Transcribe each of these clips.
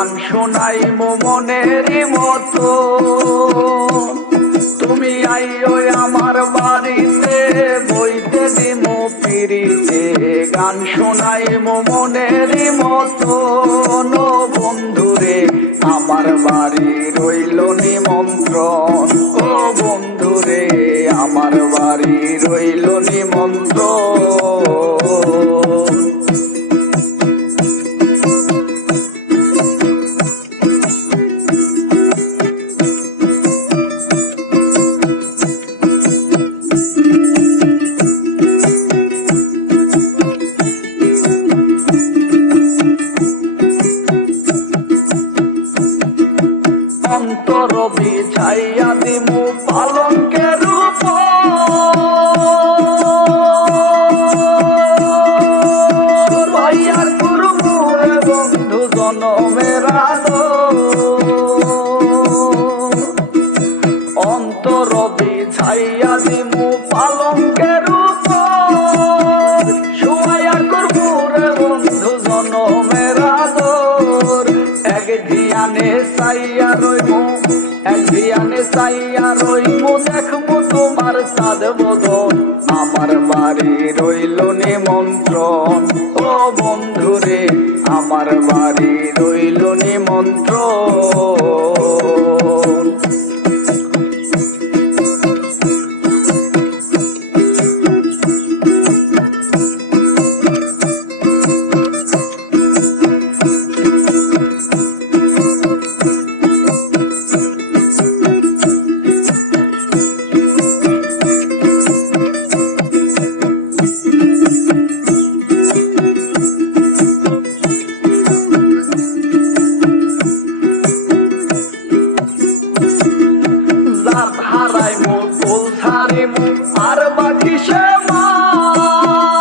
গান শোনাইমু মনেরই মতো। তুমি আইও আমার বাড়িতে, বইতে দিমু পিরিতে, গান শোনাইমু মনেরই মতো। নো বন্ধুরে আমার বাড়ি রইল নিমন্ত্রণ, ও বন্ধুরে আমার বাড়ি রইল নিমন্ত্রণ। অন্তর বিছাইয়া দিমু পালঙ্কের উপর, ভাইয়ার করবো বন্ধু জনমের আদর। অন্তর বিছাইয়া দিমু পালঙ্কের উপর, শুয়াইয়া করবো বন্ধু জনমের আদর। এক ধিয়ানে চাইয়া রইমু, এক ধিয়ানে চাইয়া রইমু, দেখমু তোমার সাদ বদন, আমার বাড়ি রইল নিমন্ত্রণ। ও বন্ধুরে আমার বাড়ি রইল নিমন্ত্রণ। হারাইমু ফুল ছাড়িমু আর বাকি সে মান,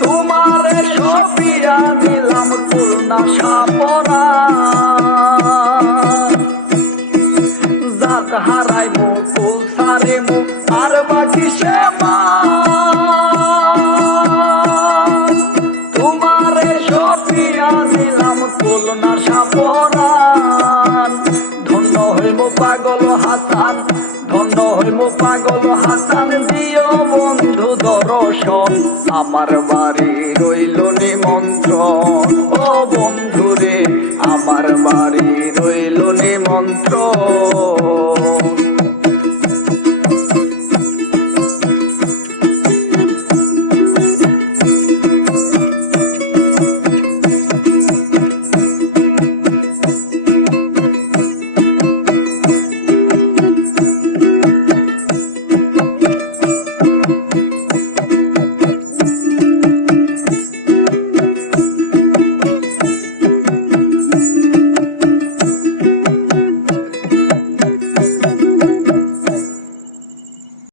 তোমারে সপিয়া দিলাম খুলনা সাপরা। জাত হারাইমু ফুল ছাড়িমু আর বাকি সে মান, তোমারে সপিয়া দিলাম খুলনা সাপরা। ধন্য হইমু পাগল হাসান, ধন্য হইমু পাগল হাসান, দিও বন্ধু দর্শন, আমার বাড়ি রইল নিমন্ত্রণ। ও বন্ধুরে আমার বাড়ি রইল নিমন্ত্রণ।